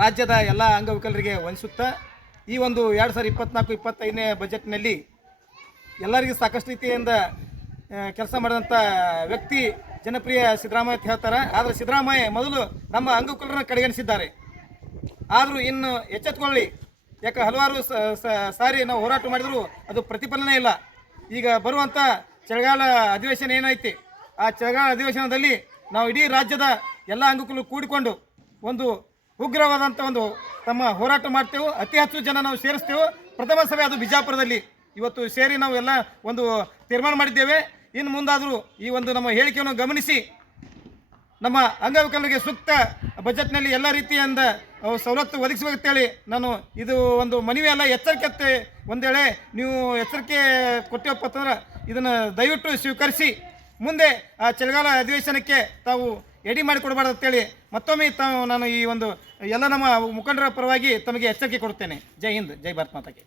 ರಾಜ್ಯದ ಎಲ್ಲ ಅಂಗವಿಕಲರಿಗೆ ವಂದಿಸುತ್ತಾ ಈ ಒಂದು ಎರಡು ಸಾವಿರದ ಇಪ್ಪತ್ನಾಲ್ಕು, ಇಪ್ಪತ್ತೈದನೇ ಬಜೆಟ್ನಲ್ಲಿ ಎಲ್ಲರಿಗೂ ಸಾಕಷ್ಟು ರೀತಿಯಿಂದ ಕೆಲಸ ಮಾಡಿದಂಥ ವ್ಯಕ್ತಿ ಜನಪ್ರಿಯ ಸಿದ್ದರಾಮಯ್ಯ ಅಂತ ಹೇಳ್ತಾರೆ. ಆದರೆ ಸಿದ್ದರಾಮಯ್ಯ ಮೊದಲು ನಮ್ಮ ಅಂಗವಿಕಲರನ್ನು ಕಡೆಗಣಿಸಿದ್ದಾರೆ. ಆದರೂ ಇನ್ನು ಎಚ್ಚೆತ್ಕೊಳ್ಳಿ. ಯಾಕೆ ಹಲವಾರು ಸಾರಿ ನಾವು ಹೋರಾಟ ಮಾಡಿದರೂ ಅದು ಪ್ರತಿಫಲನೇ ಇಲ್ಲ. ಈಗ ಬರುವಂಥ ಚಳಿಗಾಲ ಅಧಿವೇಶನ ಏನೈತಿ? ಆ ಚಳಿಗಾಲ ಅಧಿವೇಶನದಲ್ಲಿ ನಾವು ಇಡೀ ರಾಜ್ಯದ ಎಲ್ಲ ಅಂಗಕುಲು ಕೂಡಿಕೊಂಡು ಒಂದು ಉಗ್ರವಾದಂಥ ಒಂದು ತಮ್ಮ ಹೋರಾಟ ಮಾಡ್ತೇವೆ. ಅತಿ ಹೆಚ್ಚು ಜನ ನಾವು ಸೇರಿಸ್ತೇವೆ. ಪ್ರಥಮ ಸಭೆ ಅದು ಬಿಜಾಪುರದಲ್ಲಿ. ಇವತ್ತು ಸೇರಿ ನಾವು ಎಲ್ಲ ಒಂದು ತೀರ್ಮಾನ ಮಾಡಿದ್ದೇವೆ. ಇನ್ನು ಮುಂದಾದರೂ ಈ ಒಂದು ನಮ್ಮ ಹೇಳಿಕೆಯನ್ನು ಗಮನಿಸಿ. ನಮ್ಮ ಅಂಗವಿಕಲರಿಗೆ ಸೂಕ್ತ ಬಜೆಟ್ನಲ್ಲಿ ಎಲ್ಲ ರೀತಿಯಿಂದ ಸವಲತ್ತು ಒದಗಿಸಬೇಕಂತೇಳಿ ನಾನು ಇದು ಒಂದು ಮನವಿ ಅಲ್ಲ ಎಚ್ಚರಿಕೆ ಒಂದೇಳೆ ನೀವು ಎಚ್ಚರಿಕೆ ಕೊಟ್ಟಿವಪ್ಪ ಅಂತಂದ್ರೆ ಇದನ್ನು ದಯವಿಟ್ಟು ಸ್ವೀಕರಿಸಿ. ಮುಂದೆ ಆ ಚಳಿಗಾಲ ಅಧಿವೇಶನಕ್ಕೆ ತಾವು ಎಡಿ ಮಾಡಿ ಕೊಡಬಾರ್ದು ಅಂತೇಳಿ ಮತ್ತೊಮ್ಮೆ ತಾವು ನಾನು ಈ ಒಂದು ಎಲ್ಲ ನಮ್ಮ ಮುಖಂಡರ ಪರವಾಗಿ ತಮಗೆ ಎಚ್ಚರಿಕೆ ಕೊಡುತ್ತೇನೆ. ಜೈ ಹಿಂದ್, ಜೈ ಭಾರತ್ ಮಾತಾಗೆ.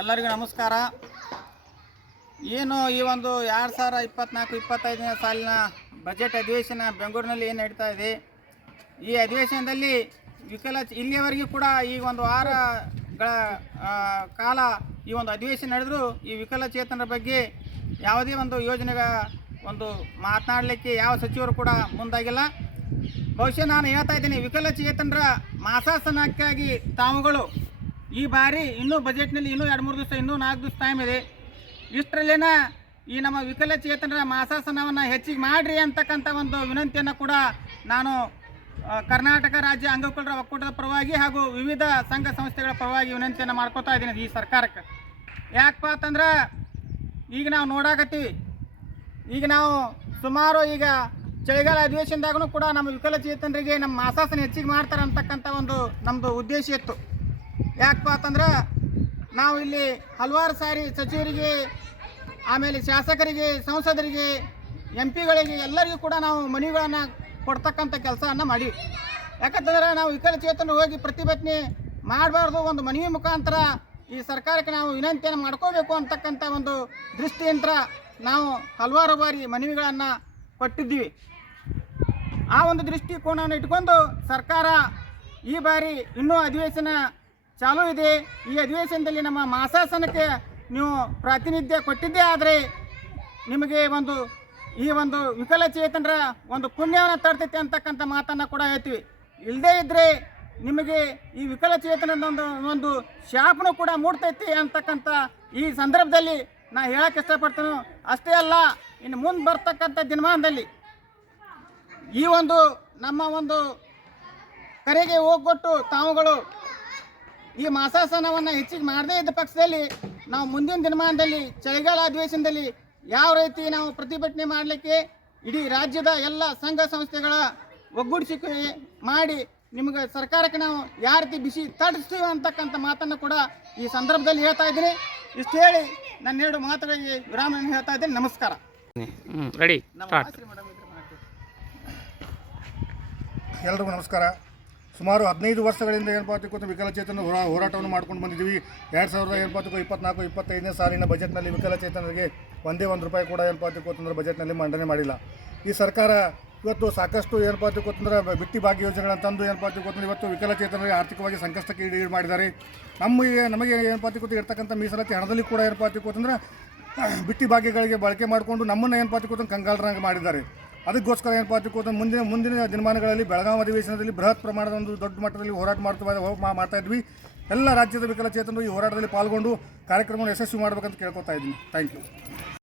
ಎಲ್ಲರಿಗೂ ನಮಸ್ಕಾರ. ಏನು ಈ ಒಂದು ಎರಡು ಸಾವಿರ ಇಪ್ಪತ್ನಾಲ್ಕು, ಇಪ್ಪತ್ತೈದನೇ ಸಾಲಿನ ಬಜೆಟ್ ಅಧಿವೇಶನ ಬೆಂಗಳೂರಿನಲ್ಲಿ ಏನು ನಡೀತಾ ಇದೆ? ಈ ಅಧಿವೇಶನದಲ್ಲಿ ವಿಕಲ ಇಲ್ಲಿಯವರೆಗೂ ಕೂಡ ಈ ಒಂದು ವಾರಗಳ ಕಾಲ ಈ ಒಂದು ಅಧಿವೇಶನ ನಡೆದರೂ ಈ ವಿಕಲಚೇತನರ ಬಗ್ಗೆ ಯಾವುದೇ ಒಂದು ಯೋಜನೆಗ ಒಂದು ಮಾತನಾಡಲಿಕ್ಕೆ ಯಾವ ಸಚಿವರು ಕೂಡ ಮುಂದಾಗಿಲ್ಲ. ಬಹುಶಃ ನಾನು ಹೇಳ್ತಾ ಇದ್ದೀನಿ ವಿಕಲಚೇತನರ ಮಾಸಾಸನಕ್ಕಾಗಿ ತಾವುಗಳು ಈ ಬಾರಿ ಇನ್ನೂ ಬಜೆಟ್ನಲ್ಲಿ ಇನ್ನೂ ಎರಡು, ಮೂರು ದಿವಸ, ಇನ್ನೂ ನಾಲ್ಕು ದಿವಸ ಟೈಮ್ ಇದೆ. ಇಷ್ಟರಲ್ಲೇನ ಈ ನಮ್ಮ ವಿಕಲಚೇತನರ ಮಾಸಾಸನವನ್ನು ಹೆಚ್ಚಿಗೆ ಮಾಡಿರಿ ಅಂತಕ್ಕಂಥ ಒಂದು ವಿನಂತಿಯನ್ನು ಕೂಡ ನಾನು ಕರ್ನಾಟಕ ರಾಜ್ಯ ಅಂಗವಿಕಲರ ಒಕ್ಕೂಟದ ಪರವಾಗಿ ಹಾಗೂ ವಿವಿಧ ಸಂಘ ಸಂಸ್ಥೆಗಳ ಪರವಾಗಿ ವಿನಂತಿಯನ್ನು ಮಾಡ್ಕೋತಾ ಇದ್ದೀನಿ ಈ ಸರ್ಕಾರಕ್ಕೆ. ಯಾಕಪ್ಪ ಅಂತಂದ್ರೆ ಈಗ ನಾವು ನೋಡಾಕತ್ತೀವಿ ಈಗ ನಾವು ಸುಮಾರು ಈಗ ಚಳಿಗಾಲ ಅಧಿವೇಶನದಾಗೂ ಕೂಡ ನಮ್ಮ ವಿಕಲಚೇತನರಿಗೆ ನಮ್ಮ ಮಾಸಾಸನ ಹೆಚ್ಚಿಗೆ ಮಾಡ್ತಾರೆ ಅಂತಕ್ಕಂಥ ಒಂದು ನಮ್ಮದು ಉದ್ದೇಶ ಇತ್ತು. ಯಾಕಪ್ಪ ಅಂತಂದ್ರೆ ನಾವು ಇಲ್ಲಿ ಹಲವಾರು ಸಾರಿ ಸಚಿವರಿಗೆ, ಆಮೇಲೆ ಶಾಸಕರಿಗೆ, ಸಂಸದರಿಗೆ, ಎಂ ಪಿಗಳಿಗೆ ಎಲ್ಲರಿಗೂ ಕೂಡ ನಾವು ಮನವಿಗಳನ್ನು ಕೊಡ್ತಕ್ಕಂಥ ಕೆಲಸವನ್ನು ಮಾಡಿ ಯಾಕಂತಂದ್ರೆ ನಾವು ವಿಕಲಚೇತನ ಹೋಗಿ ಪ್ರತಿಭಟನೆ ಮಾಡಬಾರ್ದು ಒಂದು ಮನವಿ ಮುಖಾಂತರ ಈ ಸರ್ಕಾರಕ್ಕೆ ನಾವು ವಿನಂತಿಯನ್ನು ಮಾಡ್ಕೋಬೇಕು ಅಂತಕ್ಕಂಥ ಒಂದು ದೃಷ್ಟಿಯಿಂದ ನಾವು ಹಲವಾರು ಬಾರಿ ಮನವಿಗಳನ್ನು ಕೊಟ್ಟಿದ್ದೀವಿ. ಆ ಒಂದು ದೃಷ್ಟಿಕೋನವನ್ನು ಇಟ್ಕೊಂಡು ಸರ್ಕಾರ ಈ ಬಾರಿ ಇನ್ನೂ ಅಧಿವೇಶನ ಚಾಲೂ ಇದೆ. ಈ ಅಧಿವೇಶನದಲ್ಲಿ ನಮ್ಮ ಮಾಸಾಸನಕ್ಕೆ ನೀವು ಪ್ರಾತಿನಿಧ್ಯ ಕೊಟ್ಟಿದ್ದೇ ಆದರೆ ನಿಮಗೆ ಒಂದು ಈ ಒಂದು ವಿಕಲಚೇತನರ ಒಂದು ಪುಣ್ಯವನ್ನು ತರ್ತೈತೆ ಅಂತಕ್ಕಂಥ ಮಾತನ್ನು ಕೂಡ ಹೇಳ್ತೀವಿ. ಇಲ್ಲದೇ ಇದ್ದರೆ ನಿಮಗೆ ಈ ವಿಕಲಚೇತನದ ಒಂದು ಒಂದು ಶಾಪನು ಕೂಡ ಮೂಡ್ತೈತಿ ಅಂತಕ್ಕಂಥ ಈ ಸಂದರ್ಭದಲ್ಲಿ ನಾ ಹೇಳಕ್ಕೆ ಇಷ್ಟಪಡ್ತೇನೆ. ಅಷ್ಟೇ ಅಲ್ಲ, ಇನ್ನು ಮುಂದೆ ಬರ್ತಕ್ಕಂಥ ದಿನಮಾನದಲ್ಲಿ ಈ ಒಂದು ನಮ್ಮ ಒಂದು ಕರೆಗೆ ಹೋಗ್ಕೊಟ್ಟು ತಾವುಗಳು ಈ ಮಾಸಾಸನವನ್ನು ಹೆಚ್ಚಿಗೆ ಮಾಡದೇ ಇದ್ದ ಪಕ್ಷದಲ್ಲಿ ನಾವು ಮುಂದಿನ ದಿನಮಾನದಲ್ಲಿ, ಚಳಿಗಾಲ ಅಧಿವೇಶನದಲ್ಲಿ ಯಾವ ರೀತಿ ನಾವು ಪ್ರತಿಭಟನೆ ಮಾಡಲಿಕ್ಕೆ ಇಡೀ ರಾಜ್ಯದ ಎಲ್ಲ ಸಂಘ ಸಂಸ್ಥೆಗಳ ಒಗ್ಗೂಡಿಸಿ ಮಾಡಿ ನಿಮಗೆ ಸರ್ಕಾರಕ್ಕೆ ನಾವು ಯಾವ ರೀತಿ ಬಿಸಿ ತಡಿಸ್ತೀವಿ ಅಂತಕ್ಕಂಥ ಮಾತನ್ನು ಕೂಡ ಈ ಸಂದರ್ಭದಲ್ಲಿ ಹೇಳ್ತಾ ಇದ್ದೀನಿ. ಇಷ್ಟು ಹೇಳಿ ನನ್ನ ಎರಡು ಮಾತುಗಳಿಗೆ ವಿರಾಮ ಹೇಳ್ತಾ ಇದ್ದೇನೆ. ನಮಸ್ಕಾರ. Ready start. ಎಲ್ರಿಗೂ ನಮಸ್ಕಾರ. ಸುಮಾರು ಹದಿನೈದು ವರ್ಷಗಳಿಂದ ಏನಪ್ಪ ಅಂತ ವಿಕಲಚೇತನ ಹೋರಾ ಹೋರಾಟವನ್ನು ಮಾಡ್ಕೊಂಡು ಬಂದಿದ್ದೀವಿ. ಎರಡು ಸಾವಿರದ ಏನಪ್ಪ ಇಪ್ಪತ್ನಾಲ್ಕು ಇಪ್ಪತ್ತೈದನೇ ಸಾಲಿನ ಬಜೆಟ್ನಲ್ಲಿ ವಿಕಲಚೇತನರಿಗೆ ಒಂದೇ ಒಂದು ರೂಪಾಯಿ ಕೂಡ ಏನಪ್ಪ ತಿಳ್ಕೊತಂದ್ರೆ ಬಜೆಟ್ನಲ್ಲಿ ಮಂಡನೆ ಮಾಡಿಲ್ಲ. ಈ ಸರ್ಕಾರ ಇವತ್ತು ಸಾಕಷ್ಟು ಏನಪ್ಪ ಗೊತ್ತಂದ್ರೆ ಬಿಟ್ಟಿ ಭಾಗ್ಯ ಯೋಜನೆಗಳನ್ನು ತಂದು ಏನಪ್ಪ ಗೊತ್ತಂದ್ರೆ, ಇವತ್ತು ವಿಕಲಚೇತನರಿಗೆ ಆರ್ಥಿಕವಾಗಿ ಸಂಕಷ್ಟಕ್ಕೆ ಈಡು ಮಾಡಿದ್ದಾರೆ. ನಮಗೆ ನಮಗೆ ಏನಪ್ಪ ತಿಳ್ಕೊತ ಇರ್ತಕ್ಕಂಥ ಮೀಸಲಾತಿ ಹಣದಲ್ಲಿ ಕೂಡ ಏನಪ್ಪ ಗೊತ್ತಂದ್ರೆ ಬಿಟ್ಟಿ ಭಾಗ್ಯಗಳಿಗೆ ಬಳಕೆ ಮಾಡಿಕೊಂಡು ನಮ್ಮನ್ನು ಏನಪ್ಪ ಗೊತ್ತಂದ್ರೆ ಕಂಗಾಲರಂಗೆ ಮಾಡಿದ್ದಾರೆ. ಅದಕ್ಕೋಸ್ಕರ ಏನಪ್ಪ ಗೊತ್ತಂದ್ರೆ, ಮುಂದಿನ ಮುಂದಿನ ದಿನಮಾನಗಳಲ್ಲಿ ಬೆಳಗಾವಿ ಅಧಿವೇಶನದಲ್ಲಿ ಬೃಹತ್ ಪ್ರಮಾಣದ ಒಂದು ದೊಡ್ಡ ಮಟ್ಟದಲ್ಲಿ ಹೋರಾಟ ಮಾಡ್ತಾ ಮಾಡ್ತಾ ಇದ್ವಿ. ಎಲ್ಲ ರಾಜ್ಯದ ವಿಕಲಚೇತನರು ಈ ಹೋರಾಟದಲ್ಲಿ ಪಾಲ್ಗೊಂಡು ಕಾರ್ಯಕ್ರಮವನ್ನು ಯಶಸ್ವಿ ಮಾಡಬೇಕಂತ ಕೇಳ್ಕೊತಾ ಇದ್ದೀನಿ. Thank you